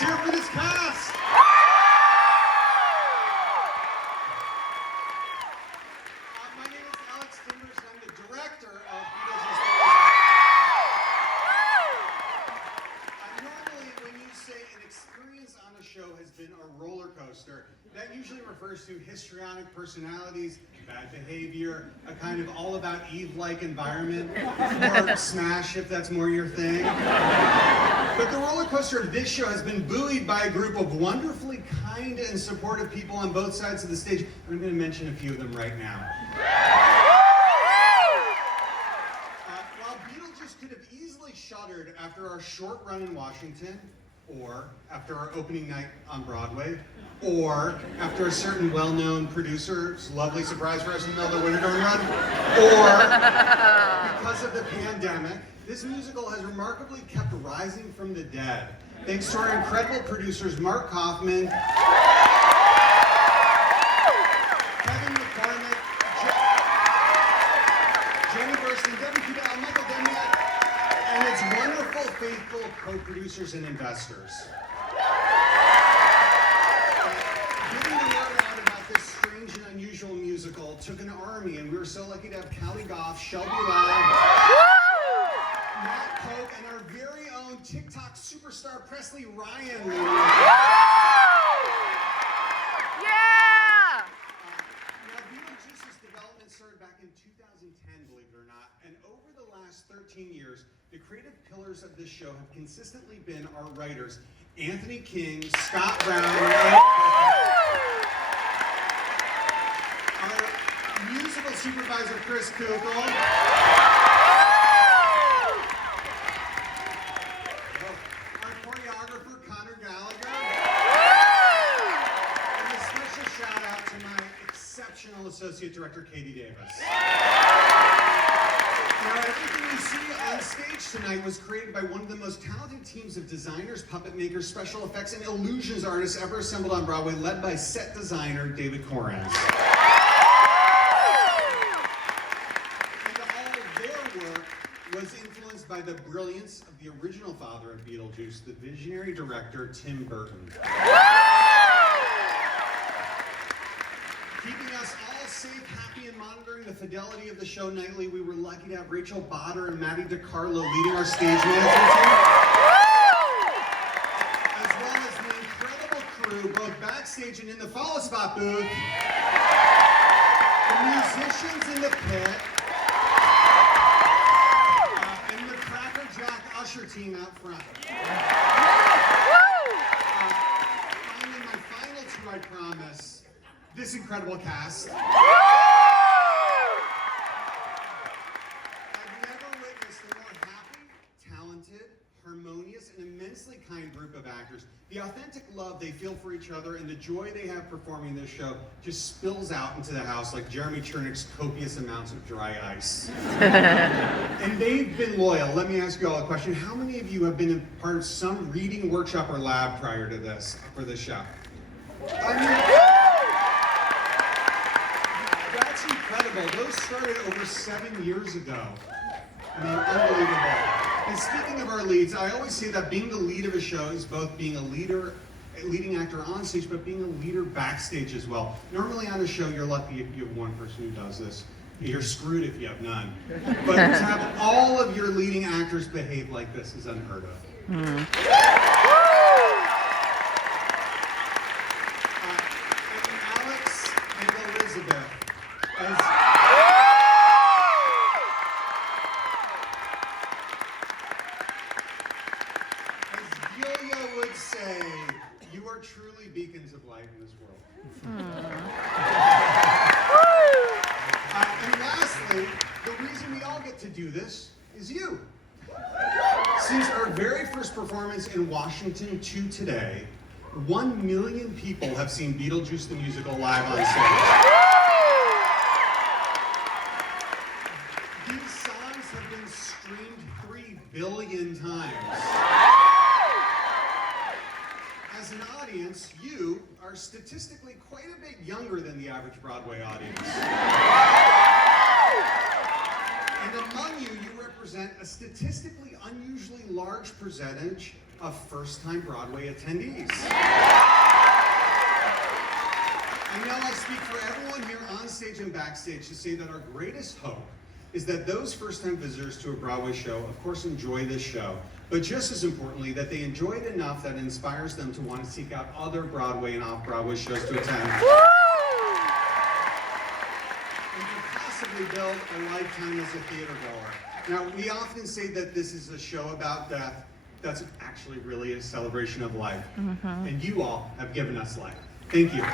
Let's hear it for this cast. My name is Alex Timbers, and I'm the director of Beetlejuice. Normally, when you say an experience on a show has been a roller coaster, that usually refers to histrionic personalities, bad behavior, a kind of all-about-Eve-like environment, or Smash if that's more your thing. But the roller coaster of this show has been buoyed by a group of wonderfully kind and supportive people on both sides of the stage. I'm going to mention a few of them right now. While Beetlejuice could have easily shuttered after our short run in Washington, or after our opening night on Broadway, or after a certain well-known producer's lovely surprise for us in the middle of the Winter-Going Run, or because of the pandemic, this musical has remarkably kept rising from the dead. Thanks to our incredible producers, Mark Kaufman, Kevin McCormick, Jenny Burstyn, Debbie Fidel, Michael Demiak, and its wonderful, faithful co-producers and investors. Getting the word out about this strange and unusual musical took an army, and we were so lucky to have Callie Goff, Shelby Ladd, Matt Koch, and our very own TikTok superstar Presley Ryan. Yeah! Now, Beetlejuice's development started back in 2010, believe it or not, and over the last 13 years, the creative pillars of this show have consistently been our writers, Anthony King, Scott Brown, our musical supervisor, Chris Kukul, our choreographer, Connor Gallagher, and a special shout out to my exceptional associate director, Katie Davis. Now, everything you see on stage tonight was created by one of the most talented teams of designers, puppet makers, special effects, and illusions artists ever assembled on Broadway, led by set designer David Correns. And all of their work was influenced by the brilliance of the original father of Beetlejuice, the visionary director Tim Burton. Keeping us all safe, happy, and monitoring the fidelity of the show nightly, we were lucky to have Rachel Botter and Maddie DiCarlo leading our stage management team, as well as the incredible crew, both backstage and in the follow spot booth, the musicians in the pit, and the Cracker Jack usher team out front. Finally, my final two, I promise. This incredible cast. I've never witnessed a more happy, talented, harmonious, and immensely kind group of actors. The authentic love they feel for each other and the joy they have performing this show just spills out into the house like Jeremy Chernick's copious amounts of dry ice. And they've been loyal. Let me ask you all a question. How many of you have been a part of some reading workshop or lab prior to this, for this show? I mean, that's incredible. Those started over 7 years ago. I mean, unbelievable. And speaking of our leads, I always say that being the lead of a show is both being a leading actor on stage, but being a leader backstage as well. Normally on a show, you're lucky if you have one person who does this. You're screwed if you have none. But to have all of your leading actors behave like this is unheard of. And Alex and Elizabeth, as Delia would say, you are truly beacons of light in this world. And lastly, the reason we all get to do this is you. Since our very first performance in Washington to today, 1 million people have seen Beetlejuice the musical live on stage. These songs have been streamed 3 billion times. As an audience, you are statistically quite a bit younger than the average Broadway audience. And among you, you represent a statistically unusually large percentage of first-time Broadway attendees. I know I speak for everyone here on stage and backstage to say that our greatest hope is that those first-time visitors to a Broadway show, of course, enjoy this show, but just as importantly, that they enjoy it enough that it inspires them to want to seek out other Broadway and off-Broadway shows to attend. And to possibly build a lifetime as a theater goer. Now, we often say that this is a show about death. That's actually really a celebration of life. And you all have given us life. Thank you.